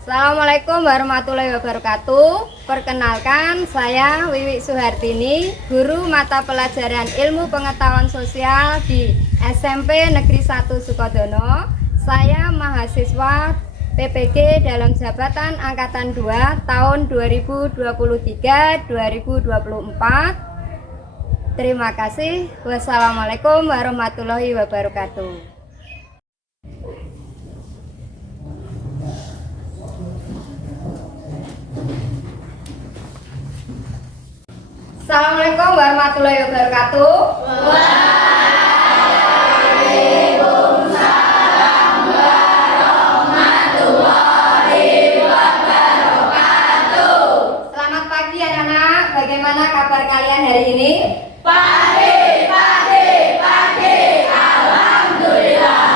Assalamualaikum warahmatullahi wabarakatuh. Perkenalkan, saya Wiwi Suhartini, guru mata pelajaran Ilmu Pengetahuan Sosial di SMP Negeri 1 Sukodono. Saya mahasiswa PPG dalam jabatan Angkatan 2 tahun 2023-2024. Terima kasih. Wassalamualaikum warahmatullahi wabarakatuh. Assalamualaikum warahmatullahi wabarakatuh. Waalaikumsalam warahmatullahi wabarakatuh. Selamat pagi anak-anak. Bagaimana kabar kalian hari ini? Pagi. Alhamdulillah.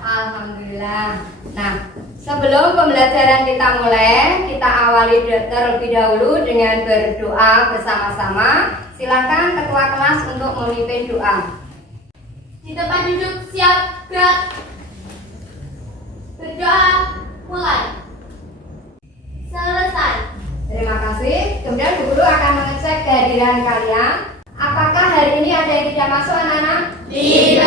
Alhamdulillah. Nah, sebelum pembelajaran kita mulai, kita awali terlebih dahulu dengan berdoa bersama-sama. Silakan ketua kelas untuk memimpin doa. Di tempat duduk siap gerak. Berdoa mulai. Selesai. Terima kasih. Kemudian Bu Guru akan mengecek kehadiran kalian. Apakah hari ini ada yang tidak masuk anak-anak? Tidak.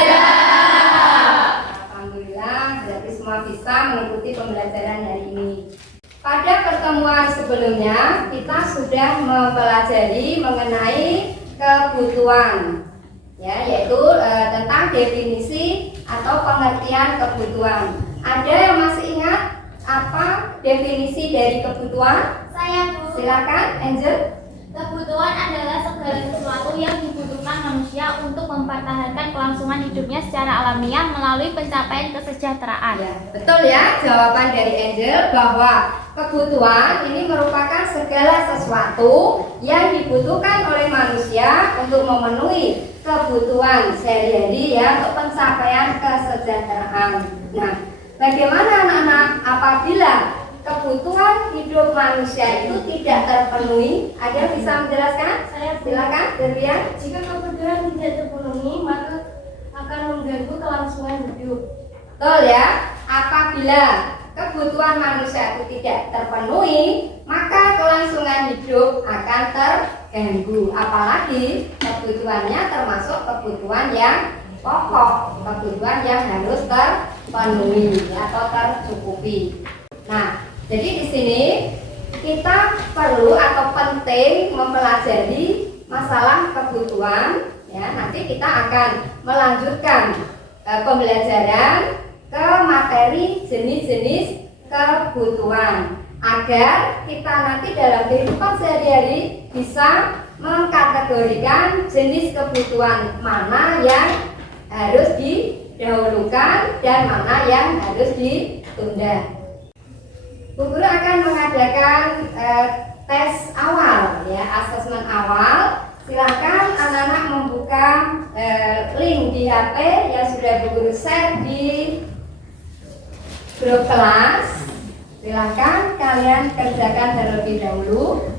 Alhamdulillah, berarti semua bisa mengikuti pembelajaran hari ini. Pada pertemuan sebelumnya, kita sudah mempelajari mengenai kebutuhan, ya, yaitu tentang definisi atau pengertian kebutuhan. Ada yang masih ingat apa definisi dari kebutuhan? Saya Bu. Silakan, Angel. Kebutuhan adalah segala sesuatu yang dibutuhkan manusia untuk mempertahankan kelangsungan hidupnya secara alamiah melalui pencapaian kesejahteraan. Ya, betul ya jawaban dari Angel bahwa kebutuhan ini merupakan segala sesuatu yang dibutuhkan oleh manusia untuk memenuhi kebutuhan sehari-hari ya, untuk pencapaian kesejahteraan. Nah, bagaimana anak-anak apabila kebutuhan hidup manusia itu tidak terpenuhi? Ada yang bisa menjelaskan? Saya Silakan, Derbian. Jika kebutuhan tidak terpenuhi, maka akan mengganggu kelangsungan hidup. Betul ya. Apabila kebutuhan manusia itu tidak terpenuhi, maka kelangsungan hidup akan terganggu. Apalagi kebutuhannya termasuk kebutuhan yang pokok, kebutuhan yang harus terpenuhi atau tercukupi. Nah, jadi di sini kita perlu atau penting mempelajari masalah kebutuhan. Ya, nanti kita akan melanjutkan pembelajaran ke materi jenis-jenis kebutuhan agar kita nanti dalam kehidupan sehari-hari bisa mengkategorikan jenis kebutuhan mana yang harus didahulukan dan mana yang harus ditunda. Bu Guru akan mengadakan tes awal, ya, asesmen awal. Silakan anak-anak membuka link di HP yang sudah Bu Guru share di grup kelas. Silakan kalian kerjakan terlebih dahulu.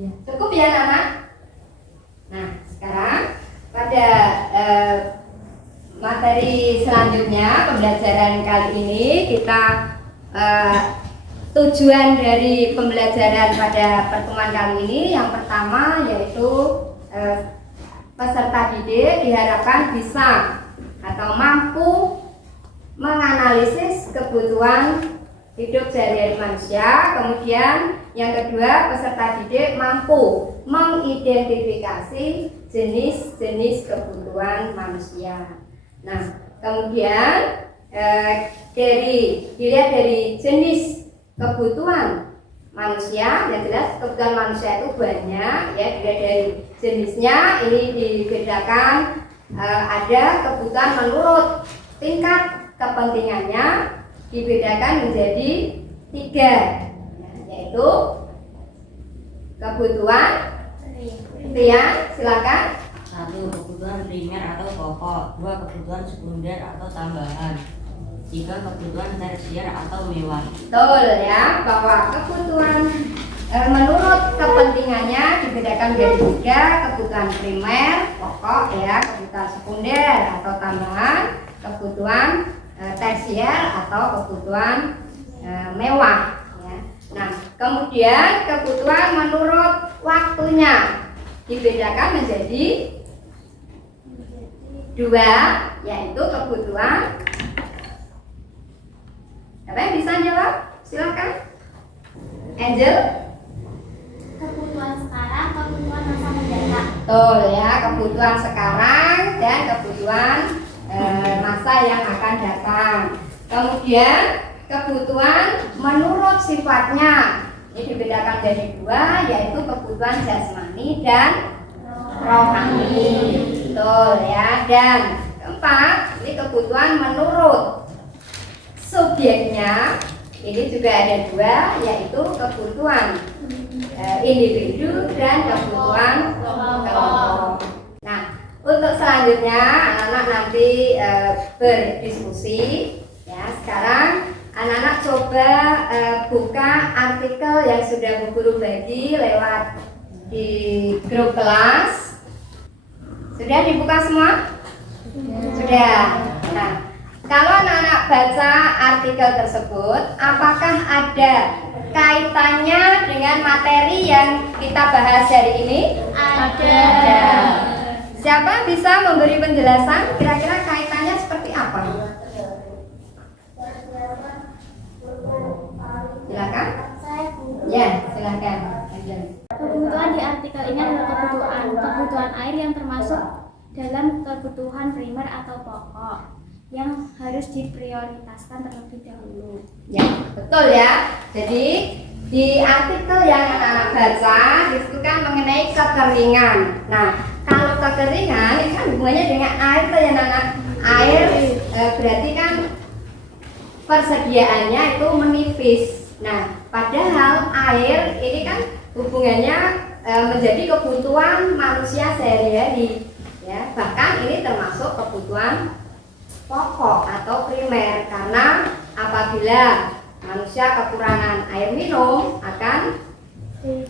Ya, cukup ya anak-anak. Nah, sekarang pada materi selanjutnya, pembelajaran kali ini kita tujuan dari pembelajaran pada pertemuan kali ini yang pertama yaitu peserta didik diharapkan bisa atau mampu menganalisis kebutuhan hidup sehari-hari manusia. Kemudian yang kedua, peserta didik mampu mengidentifikasi jenis-jenis kebutuhan manusia. Nah, kemudian dilihat dari jenis kebutuhan manusia, yang jelas kebutuhan manusia itu banyak ya. Dilihat dari jenisnya ini dibedakan, ada kebutuhan menurut tingkat kepentingannya dibedakan menjadi 3, yaitu kebutuhan silakan. 1. Kebutuhan primer atau pokok. 2. Kebutuhan sekunder atau tambahan. 3. Kebutuhan tersier atau mewah. Betul ya, bahwa kebutuhan menurut kepentingannya dibedakan menjadi 3, kebutuhan primer, pokok ya, kebutuhan sekunder atau tambahan, kebutuhan tersier atau kebutuhan mewah ya. Nah, kemudian kebutuhan menurut waktunya dibedakan menjadi 2, yaitu kebutuhan. Siapa yang bisa jawab? Silakan. Angel. Kebutuhan sekarang, kebutuhan masa mendatang. Betul ya, kebutuhan sekarang dan kebutuhan masa yang akan datang. Kemudian kebutuhan menurut sifatnya ini dibedakan jadi 2, yaitu kebutuhan jasmani dan rohani. Betul ya. Dan keempat, ini kebutuhan menurut subjeknya. Ini juga ada 2, yaitu kebutuhan individu dan kebutuhan kelompok. Nah, untuk selanjutnya anak-anak nanti berdiskusi ya. Sekarang anak-anak coba buka artikel yang sudah Bu Guru bagi lewat di grup kelas. Sudah dibuka semua? Sudah. Nah, kalau anak-anak baca artikel tersebut, apakah ada kaitannya dengan materi yang kita bahas hari ini? Ada. Siapa bisa memberi penjelasan kira-kira kaitannya seperti apa? Silakan. Ya, silakan. Kebutuhan di artikel ini adalah kebutuhan air yang termasuk dalam kebutuhan primer atau pokok yang harus diprioritaskan terlebih dahulu. Ya, betul ya. Jadi di artikel yang anak-anak baca disebutkan mengenai kekeringan. Nah, kalau kekeringan ini kan hubungannya dengan air tuh ya anak. Air berarti kan persediaannya itu menipis. Nah, padahal air ini kan hubungannya menjadi kebutuhan manusia sehari-hari ya. Bahkan ini termasuk kebutuhan pokok atau primer, karena apabila manusia kekurangan air minum akan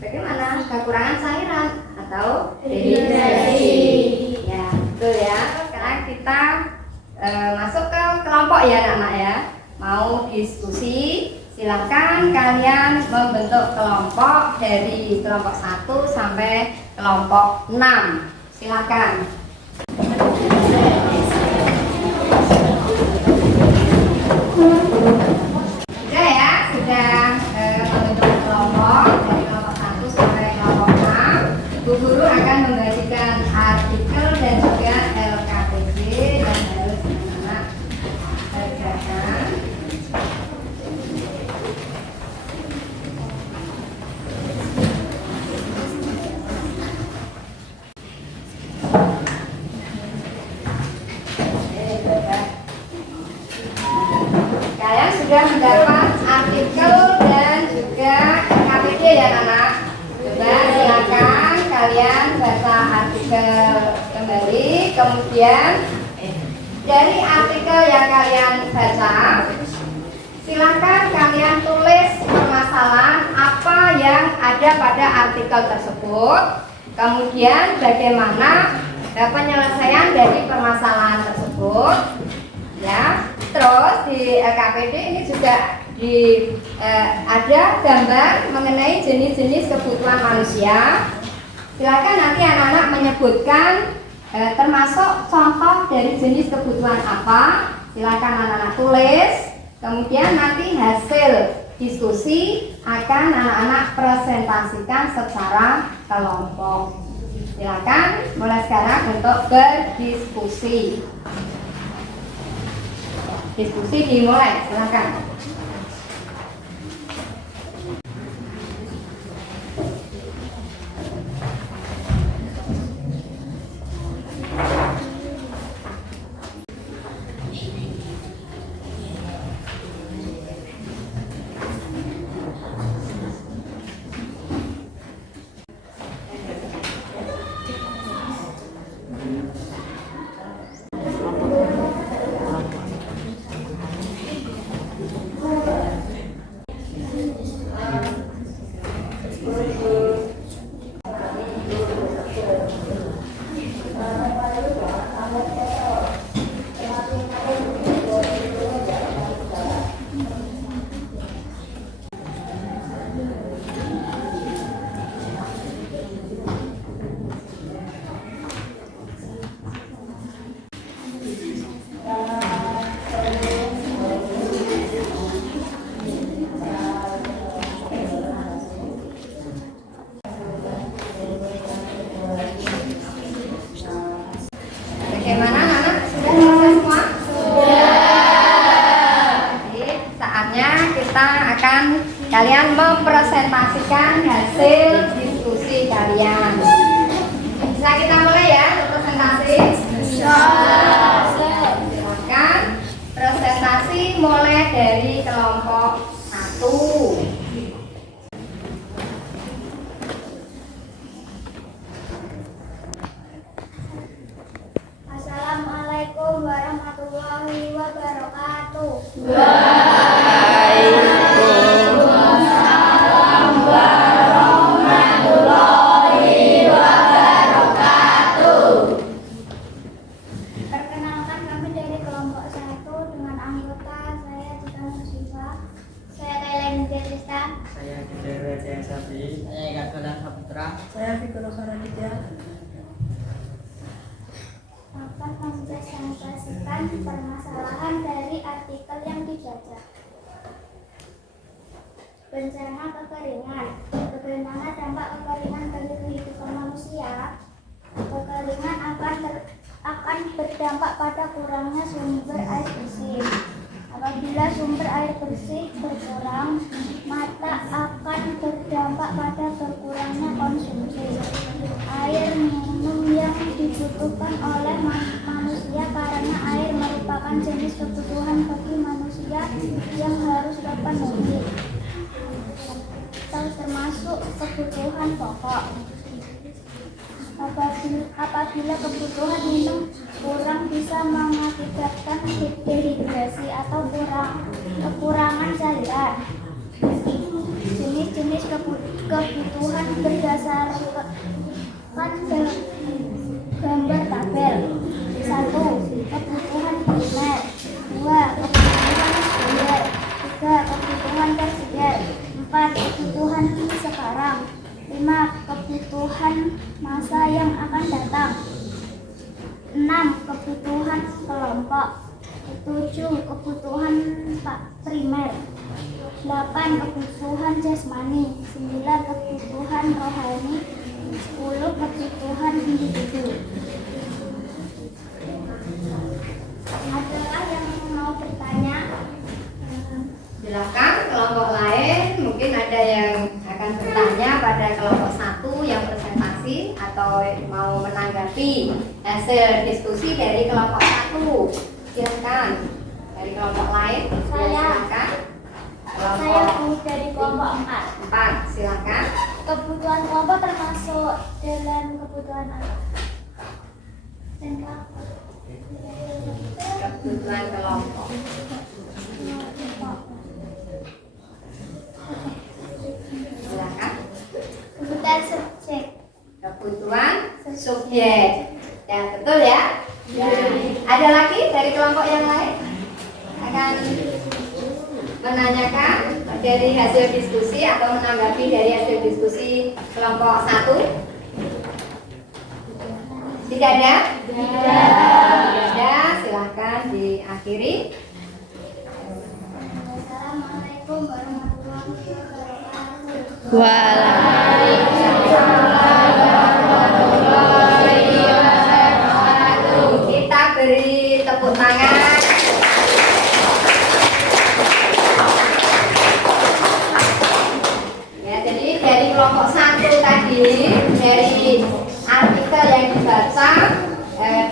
bagaimana? Kekurangan cairan atau dehidrasi. Ya, betul ya. Sekarang kita masuk ke kelompok ya anak-anak ya. Mau diskusi, silakan kalian membentuk kelompok dari kelompok 1 sampai kelompok 6. Silakan. Sudah ya, sudah membentuk kelompok dari kelompok 1 sampai kelompok 6. Bu Guru akan membagikan artikel dan juga LKPD yang harus anak-anak kerjakan. Kalian sudah mendapat artikel dan juga KPD ya anak. Coba silakan kalian baca artikel kembali. Kemudian dari artikel yang kalian baca, silakan kalian tulis permasalahan apa yang ada pada artikel tersebut. Kemudian bagaimana penyelesaian dari permasalahan tersebut. Ya, terus di KPD ini juga ada gambar mengenai jenis-jenis kebutuhan manusia. Silakan nanti anak-anak menyebutkan termasuk contoh dari jenis kebutuhan apa. Silakan anak-anak tulis. Kemudian nanti hasil diskusi akan anak-anak presentasikan secara kelompok. Silakan mulai sekarang untuk berdiskusi. Diskusi dimulai, silakan. Bagaimana anak? Sudah selesai semua? Jadi saatnya kita akan kalian mempresentasikan hasil diskusi kalian. Bisa kita mulai ya untuk presentasi? Silakan presentasi mulai dari kelompok 1. Assalamualaikum warahmatullahi wabarakatuh. Perkenalkan, kami dari kelompok 1 dengan anggota saya Cika Musyifa, saya Thailand Tristan, Saya Kidera Jaya Sapi. Saya Gatodan Saputra. Saya Fikro Saranidya. akan mempresentasikan permasalahan dari artikel yang dibaca. Bencana kekeringan. Bagaimana dampak kekeringan bagi kehidupan manusia? Kekeringan akan berdampak pada kurangnya sumber air bersih. Apabila sumber air bersih berkurang, maka akan berdampak pada berkurangnya konsumsi air minum yang dibutuhkan oleh manusia, karena air merupakan jenis kebutuhan bagi manusia yang harus terpenuhi, termasuk kebutuhan pokok. Apabila kebutuhan minum kurang, bisa mengakibatkan dehidrasi atau kekurangan cairan. Jenis-jenis kebutuhan berdasarkan gambar tabel. 1. Kebutuhan primer. 2. Kebutuhan sekunder. 3. Kebutuhan tersier. 4. Kebutuhan sekarang. 5. Kebutuhan masa yang akan datang. 6. Kebutuhan kelompok. 7. Kebutuhan primer. 8. Kebutuhan jasmani. 9. Kebutuhan rohani. 10. Kebutuhan individu. Adalah yang mau bertanya? Silakan kelompok lain, mungkin ada yang akan bertanya pada kelompok 1 yang presentasi atau mau menanggapi hasil diskusi dari kelompok 1. Silakan dari kelompok lain. Silakan. Saya dari kelompok 4, silakan. Kebutuhan kelompok termasuk dalam kebutuhan apa? Kebutuhan kelompok. Silakan. Kebutuhan subjek. Kebutuhan subjek. Ya, betul ya? Ya. Ada lagi dari kelompok yang lain? Akan menanyakan dari hasil diskusi atau menanggapi dari hasil diskusi kelompok 1? Tidak ada? Tidak ada, silakan diakhiri. Assalamualaikum warahmatullahi wabarakatuh. Kita beri tepuk tangan. Ya, jadi dari kelompok 1 tadi, dari artikel yang dibaca,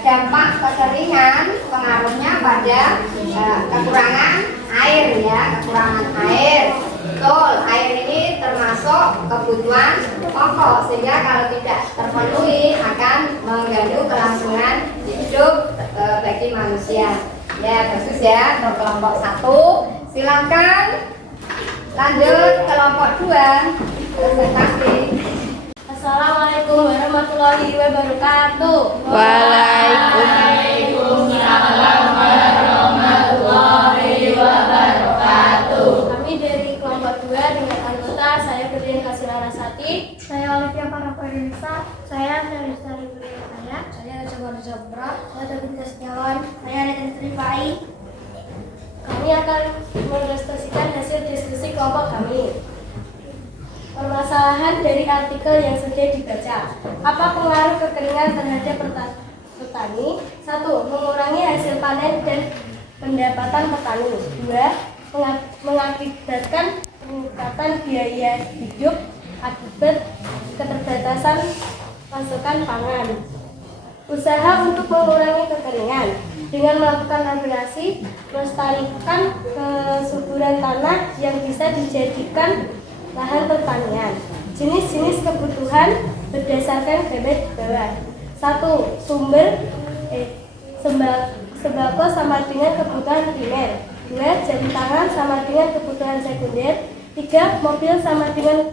dampak kekeringan pengaruhnya pada kekurangan air ya, kekurangan air. Betul, air ini termasuk kebutuhan pokok, sehingga kalau tidak terpenuhi akan mengganggu kelangsungan hidup bagi manusia. Ya, bagus ya untuk kelompok 1. Silakan lanjut kelompok 2 presentasi. Assalamualaikum warahmatullahi wabarakatuh. Waalaikumsalam warahmatullahi wabarakatuh. Kami dari kelompok 2 dengan anggota saya Firdian Kasilarasati, saya Olivia Paraparinsa, saya Sarisa Ribuliana, saya Coba Zabra, saya Tabita Setiawan, saya Nathan Trifai. Kami akan mempresentasikan hasil diskusi kelompok kami. Permasalahan dari artikel yang sudah dibaca. Apa pengaruh kekeringan terhadap petani. 1. Mengurangi hasil panen dan pendapatan petani. 2. Mengakibatkan peningkatan biaya hidup akibat keterbatasan pasokan pangan. Usaha untuk mengurangi kekeringan dengan melakukan laborasi, melestarikan kesuburan tanah yang bisa dijadikan lahan pertanian. Jenis-jenis kebutuhan berdasarkan gambar di bawah. 1. Sembako sama dengan kebutuhan primer. 2. Jam tangan sama dengan kebutuhan sekunder. 3. Mobil sama dengan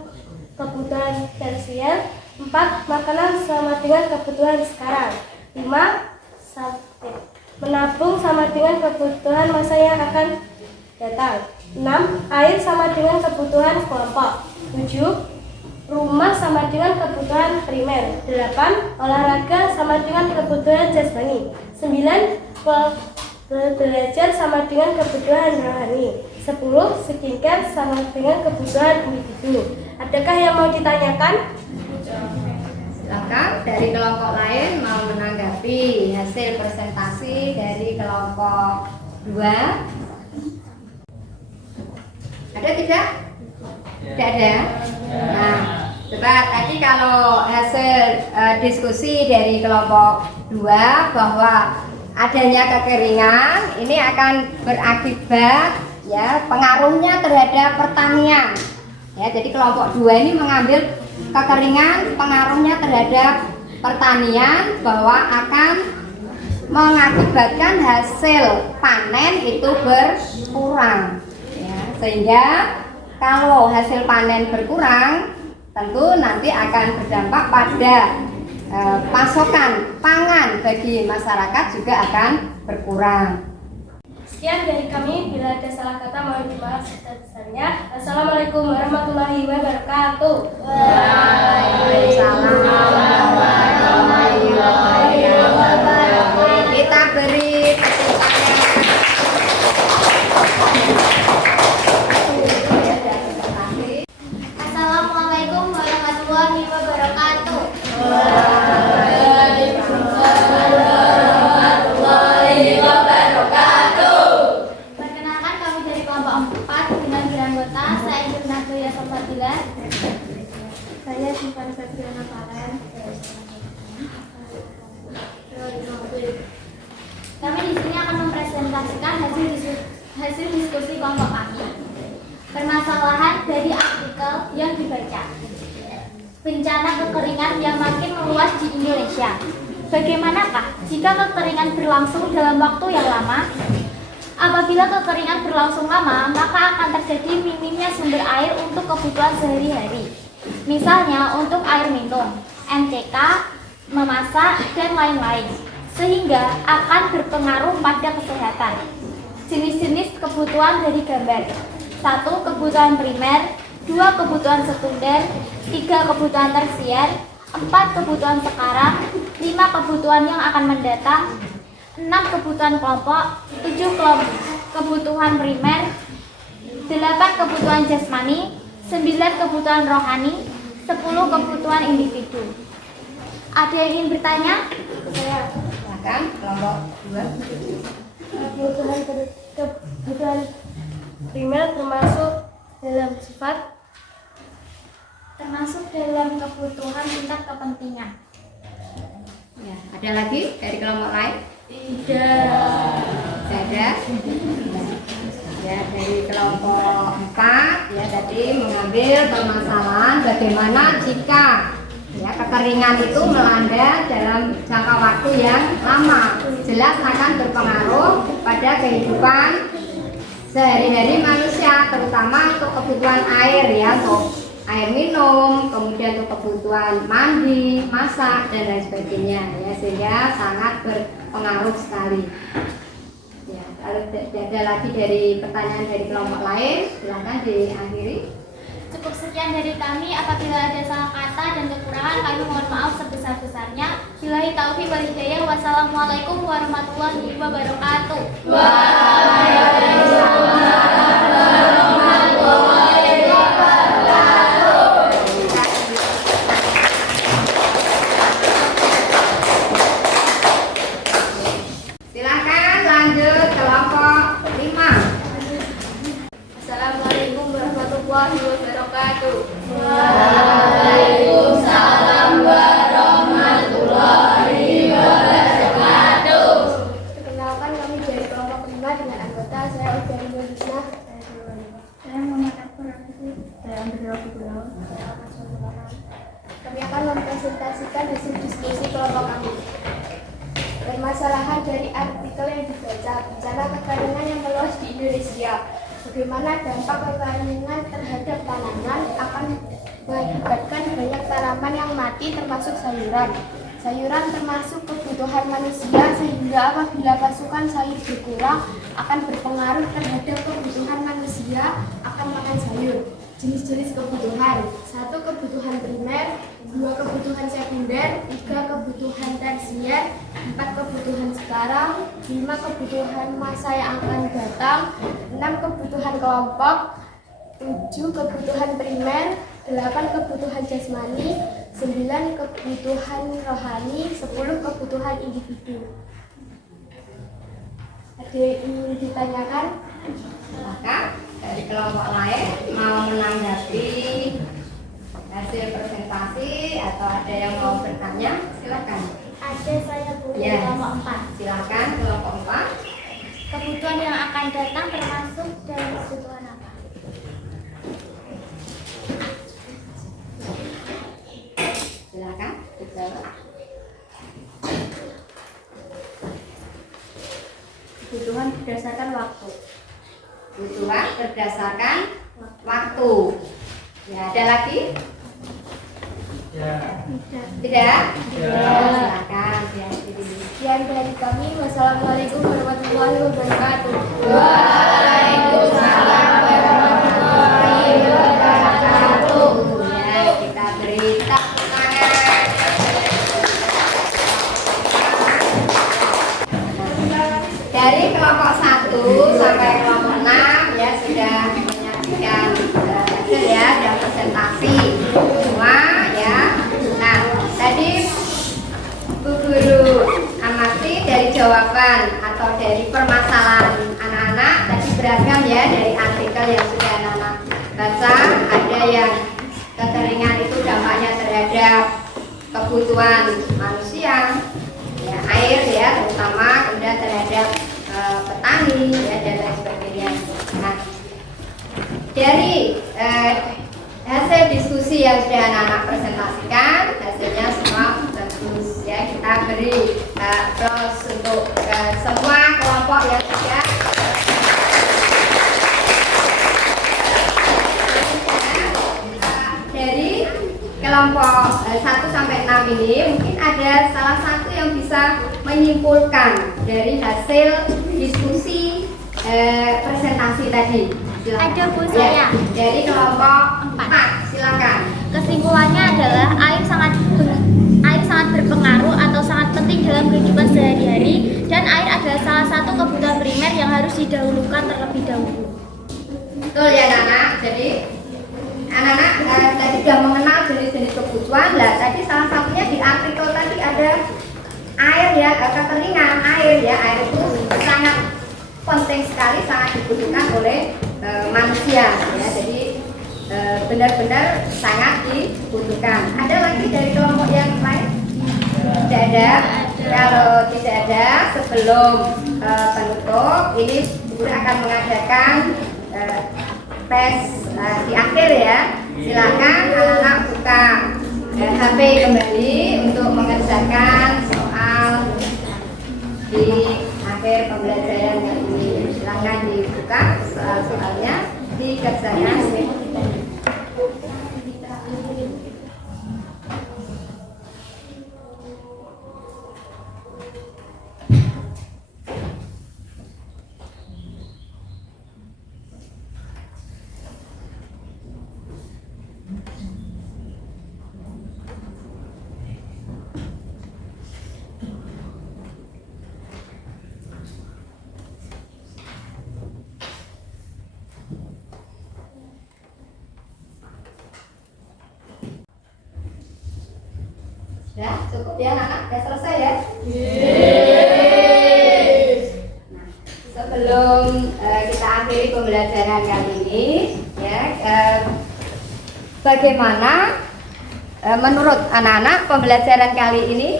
kebutuhan tersier. 4. Makanan sama dengan kebutuhan sekarang. 5. Menabung sama dengan kebutuhan masa yang akan datang. 6. Air sama dengan kebutuhan kelompok. 7. Rumah sama dengan kebutuhan primer. 8. Olahraga sama dengan kebutuhan jasmani. 9. Belajar sama dengan kebutuhan rohani. 10. Skincare sama dengan kebutuhan individu. Adakah yang mau ditanyakan? Silakan dari kelompok lain mau menanggapi hasil presentasi dari kelompok 2. Ada tidak? Tidak ada. Nah, coba tadi kalau hasil diskusi dari kelompok 2 bahwa adanya kekeringan ini akan berakibat ya pengaruhnya terhadap pertanian. Ya, jadi kelompok 2 ini mengambil kekeringan pengaruhnya terhadap pertanian bahwa akan mengakibatkan hasil panen itu berkurang ya, sehingga kalau hasil panen berkurang tentu nanti akan berdampak pada pasokan pangan bagi masyarakat juga akan berkurang. Sekian dari kami, bila ada salah kata mohon dimaaf sebesar-besarnya. Assalamualaikum warahmatullahi wabarakatuh. Waalaikumsalam warahmatullahi wabarakatuh. Kita beri tepuk tangan. Assalamualaikum warahmatullahi wabarakatuh. Perkenalkan kami dari kelompok 4 dengan beranggota saya Indra Nagoya Sofadila. Saya Simpan Febriana Faren. Kami di sini akan mempresentasikan hasil diskusi kelompok kami. Permasalahan dari artikel yang dibaca. Bencana kekeringan yang makin meluas di Indonesia. Bagaimanakah jika kekeringan berlangsung dalam waktu yang lama? Apabila kekeringan berlangsung lama, maka akan terjadi minimnya sumber air untuk kebutuhan sehari-hari. Misalnya untuk air minum, MCK, memasak, dan lain-lain. Sehingga akan berpengaruh pada kesehatan. Jenis-jenis kebutuhan dari gambar. 1. Kebutuhan primer. 2. Kebutuhan sekunder. 3. Kebutuhan tersier. 4. Kebutuhan sekarang. 5. Kebutuhan yang akan mendatang. 6. Kebutuhan kelompok. 7. Kebutuhan primer. 8. Kebutuhan jasmani. 9. Kebutuhan rohani. 10. Kebutuhan individu. Ada yang ingin bertanya? Silakan kelompok 2. Kebutuhan primer termasuk dalam kebutuhan tingkat kepentingan. Ya, ada lagi dari kelompok lain? tidak. Tidak ada. Ya, dari kelompok 4 ya tadi mengambil permasalahan bagaimana jika ya kekeringan itu melanda dalam jangka waktu yang lama, jelas akan berpengaruh pada kehidupan sehari-hari manusia, terutama untuk kebutuhan air ya, untuk air minum, kemudian untuk kebutuhan mandi, masak dan lain sebagainya ya, sehingga sangat berpengaruh sekali. Ya, kalau tidak ada lagi dari pertanyaan dari kelompok lain, silakan diakhiri. Cukup sekian dari kami. Apabila ada salah kata dan kekurangan, kami mohon maaf sebesar-besarnya. Billahi taufiq wal hidayah. Wassalamualaikum warahmatullahi wabarakatuh. Kami akan mempresentasikan hasil diskusi kelompok kami. Permasalahan dari artikel yang dibaca, bencana kekeringan yang meluas di Indonesia. Bagaimana dampak kekeringan terhadap tanaman akan mengakibatkan banyak tanaman yang mati termasuk sayuran. Sayuran termasuk kebutuhan manusia sehingga apabila pasokan sayur berkurang akan berpengaruh terhadap kebutuhan manusia akan makan sayur. Jenis-jenis kebutuhan: 1. Kebutuhan primer, 2. Kebutuhan sekunder, 3. Kebutuhan tersier, 4. Kebutuhan sekarang, 5. Kebutuhan masa yang akan datang, 6. Kebutuhan kelompok, 7. Kebutuhan primer, 8. Kebutuhan jasmani, 9. Kebutuhan rohani, 10. Kebutuhan individu. Ada yang ingin ditanyakan? Maka dari kelompok lain mau menanggapi hasil presentasi atau ada yang mau bertanya, silakan. Ada, saya Bu, Ya. kelompok 4. Silakan kelompok 4. Kebutuhan yang akan datang termasuk dalam kebutuhan apa? Silakan dijawab. Kebutuhan berdasarkan waktu. Kebutuhan berdasarkan waktu. Ya, ada lagi? Ya. Tidak? Ya. Silakan. Ya, Sekian dari kami. Wassalamualaikum warahmatullahi wabarakatuh. Waalaikumsalam warahmatullahi wabarakatuh. Ya, kita beri tepuk tangan. Dari kelompok 1 sampai kelompok 6 ya sudah menyaksikan hasil ya dan presentasi semua ya. Nah, tadi Bu Guru amati dari jawaban atau dari permasalahan anak-anak tadi beragam ya, dari artikel yang sudah anak-anak baca. Ada yang kekeringan itu dampaknya terhadap kebutuhan manusia ya, air ya terutama, kemudian terhadap petani ya, dan lain sebagainya. Nah, dari hasil diskusi yang sudah anak-anak presentasikan, hasilnya semua bagus ya. Kita beri plus untuk semua kelompok yang sudah. Dari kelompok 1 sampai 6 ini mungkin ada salah satu yang bisa menyimpulkan dari hasil diskusi presentasi tadi. Silakan. Ada, Bu, Ya, saya. dari kelompok 4, silakan. Kesimpulannya adalah air sangat berpengaruh atau sangat penting dalam kehidupan sehari-hari, dan air adalah salah satu kebutuhan primer yang harus didahulukan terlebih dahulu. Betul ya anak-anak. Jadi anak-anak tadi sudah mengenal jenis-jenis kebutuhan. Lah tadi salah satunya di artikel tadi ada air ya, kekeringan air ya. Air itu sangat penting sekali, sangat dibutuhkan oleh manusia ya. Jadi benar-benar sangat dibutuhkan. Ada lagi dari kelompok yang lain? Tidak ada. Kalau tidak ada, sebelum penutup ini Guru akan mengadakan tes di akhir ya. Silakan anak-anak buka HP kembali untuk mengerjakan soal di akhir pembelajaran kali ini. Silakan dibuka soal-soalnya, dikerjakan. Ya, cukup ya anak-anak, sudah selesai ya? Nah, sebelum kita akhiri pembelajaran kali ini ya, bagaimana menurut anak-anak pembelajaran kali ini?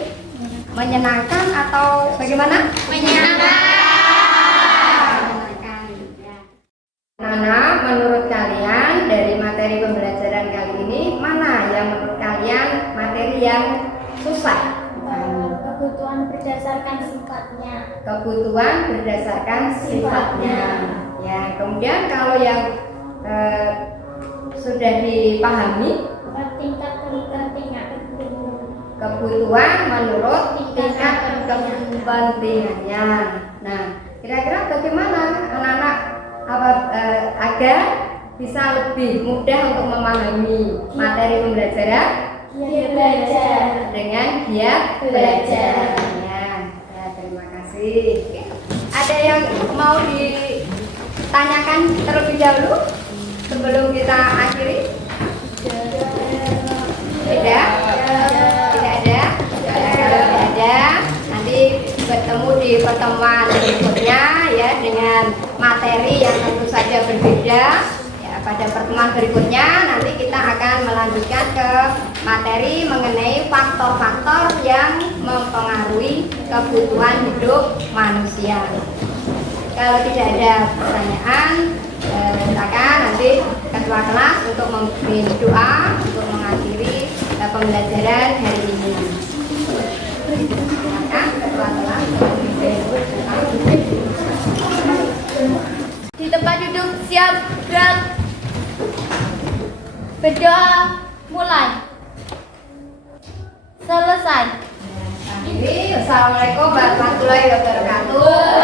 Menyenangkan atau bagaimana? Menyenangkan. Menyenangkan ya. Anak-anak, menurut kalian dari materi pembelajaran kali ini mana yang menurut kebutuhan berdasarkan sifatnya. Ya, kemudian kalau yang sudah dipahami, kebutuhan menurut tingkat kepentingannya. Nah, kira-kira bagaimana anak-anak agar bisa lebih mudah untuk memahami materi pembelajaran? Dengan giat belajar. Ya, terima kasih. Ada yang mau ditanyakan terlebih dahulu sebelum kita akhiri? Tidak? Tidak ada? Kalau tidak ada, nanti bertemu di pertemuan berikutnya ya dengan materi yang tentu saja berbeda. Ya, pada pertemuan berikutnya nanti kita akan melanjutkan ke materi mengenai faktor-faktor yang mempengaruhi kebutuhan hidup manusia. Kalau tidak ada pertanyaan, silakan nanti ketua kelas untuk memimpin doa untuk mengakhiri pembelajaran hari ini. Silakan ketua kelas memimpin doa. Di tempat duduk siap gerak. Berdoa mulai. Selesai. Assalamualaikum warahmatullahi wabarakatuh.